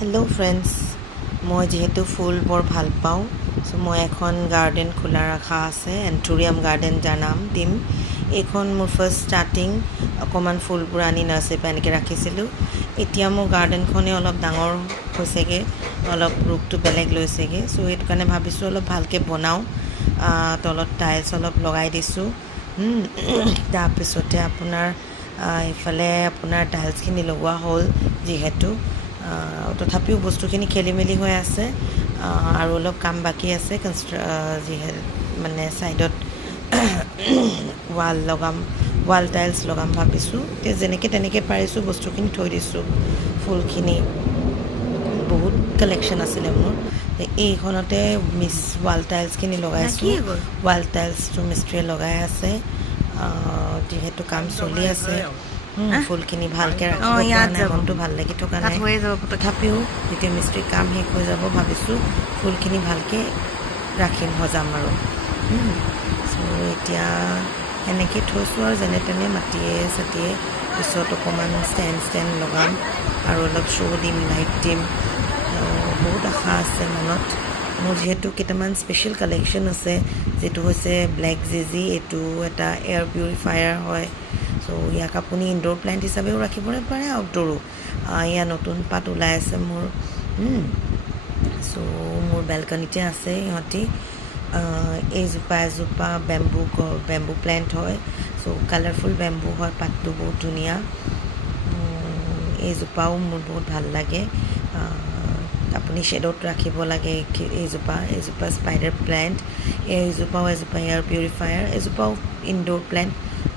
Hello' friends, মই যিহেতু ফুল বৰ ভাল পাওঁ, চ' মই এখন গাৰ্ডেন খোলা ৰখা আছে, এন্থুৰিয়াম গাৰ্ডেন যাৰ নাম দিম। এইখন মোৰ ফাৰ্ষ্ট ষ্টাৰ্টিং অকণমান ফুলবোৰ আনি নাৰ্চাৰীৰ পৰা এনেকৈ ৰাখিছিলোঁ। এতিয়া মোৰ গাৰ্ডেনখনেই অলপ ডাঙৰ হৈছেগৈ, অলপ ৰূপটো বেলেগ লৈছেগৈ। চ' সেইটো কাৰণে ভাবিছোঁ অলপ ভালকৈ বনাওঁ। তলত টাইলছ অলপ লগাই দিছোঁ। তাৰপিছতে আপোনাৰ এইফালে আপোনাৰ টাইলছখিনি লগোৱা হ'ল যিহেতু, তথাপিও বস্তুখিনি খেলি মেলি হৈ আছে আৰু অলপ কাম বাকী আছে। মানে ছাইডত ৱাল টাইলছ লগাম ভাবিছোঁ। এতিয়া যেনেকৈ তেনেকৈ পাৰিছোঁ বস্তুখিনি থৈ দিছোঁ। ফুলখিনি বহুত কালেকশ্যন আছিলে মোৰ। এইখনতে ৱাল টাইলছখিনি লগাইছোঁ। ৱাল টাইলছটো মিস্ত্ৰীয়ে লগাই আছে, যিহেতু কাম চলি আছে। ফুলখিনি ভালকৈ ৰাখিব পৰা নাই, মনটো ভাল লাগি থকা নাই। তথাপিও যেতিয়া মিস্ত্ৰীৰ কাম শেষ হৈ যাব ভাবিছোঁ ফুলখিনি ভালকৈ ৰাখিম, সজাম আৰু। চ' এতিয়া সেনেকৈ থৈছোঁ আৰু যেনে তেনে মাটিয়ে চাটিয়ে। পিছত অকণমান ষ্টেণ্ড লগাম আৰু অলপ শ্ব' দিম, লাইট দিম। বহুত আশা আছে মনত। মোৰ যিহেতু কেইটামান স্পেচিয়েল কালেকশ্যন আছে, যিটো হৈছে ব্লেক জিজি। এইটো এটা এয়াৰ পিউৰিফায়াৰ হয়। চ' ইয়াক আপুনি ইনড'ৰ প্লেণ্ট হিচাপেও ৰাখিবলৈ পাৰে, আউটড'ৰো। এয়া নতুন পাত ওলাই আছে মোৰ। চ' মোৰ বেলকনিতে আছে ইহঁতি। এজোপা বেম্বু প্লেণ্ট হয়। চ' কালাৰফুল বেম্বু হয়, পাতটো বহুত ধুনীয়া। এইজোপাও মোৰ বহুত ভাল লাগে। আপুনি শ্বেডত ৰাখিব লাগে। এইজোপা স্পাইডাৰ প্লেণ্ট। এইজোপাও এয়াৰ পিউৰিফায়াৰ। এজোপাও ইনড'ৰ প্লেণ্ট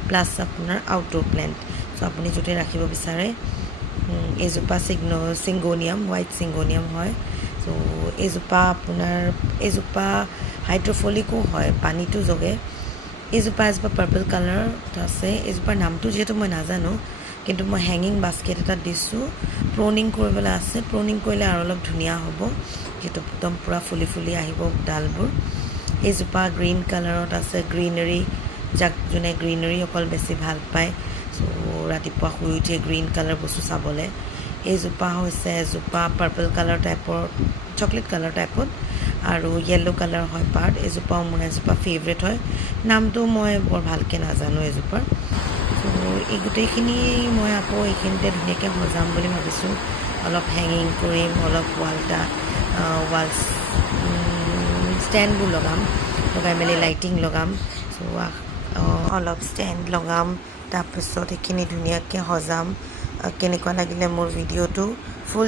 প্লাছ আপোনাৰ আউটড'ৰ প্লেণ্ট। চ' আপুনি যদি ৰাখিব বিচাৰে, এইজোপা চিংগোনিয়াম, হোৱাইট চিংগোনিয়াম হয়। চ' এইজোপা হাইড্ৰফলিকো হয়, পানীটো জগে। এজোপা পাৰ্পল কালাৰ আছে। এইজোপাৰ নামটো যিহেতু মই নাজানো, কিন্তু মই হেঙিং বাস্কেট এটাত দিছোঁ। প্ৰ'নিং কৰিবলৈ আছে। প্ৰ'নিং কৰিলে আৰু অলপ ধুনীয়া হ'ব, যিহেতু একদম পূৰা ফুলি ফুলি আহিব ডালবোৰ। এইজোপা গ্ৰীণ কালাৰত আছে, গ্ৰীনেৰী। যোনে গ্ৰীনেৰী অকল বেছি ভাল পায়, চ' ৰাতিপুৱা শুই উঠিয়ে গ্ৰীণ কালাৰ বস্তু চাবলৈ। এইজোপা হৈছে এজোপা পাৰ্পল কালাৰ টাইপৰ, চকলেট কালাৰ টাইপত, আৰু য়েল্ল' কালাৰ হয় পাৰ্ট। এইজোপাও মোৰ এজোপা ফেভৰেট হয়। নামটো মই বৰ ভালকৈ নাজানো এইজোপাৰ। চ' এই গোটেইখিনি মই আকৌ এইখিনিতে ধুনীয়াকৈ সজাম বুলি ভাবিছোঁ। অলপ হেঙিং কৰিম, অলপ ৱাল ষ্টেণ্ডবোৰ লগাই মেলি লাইটিং লগাম। চ' অলপ ষ্টেণ্ড লগাম। তাৰপিছত সেইখিনি ধুনীয়াকৈ সজাম। কেনেকুৱা লাগিলে মোৰ ভিডিঅ'টো ফুল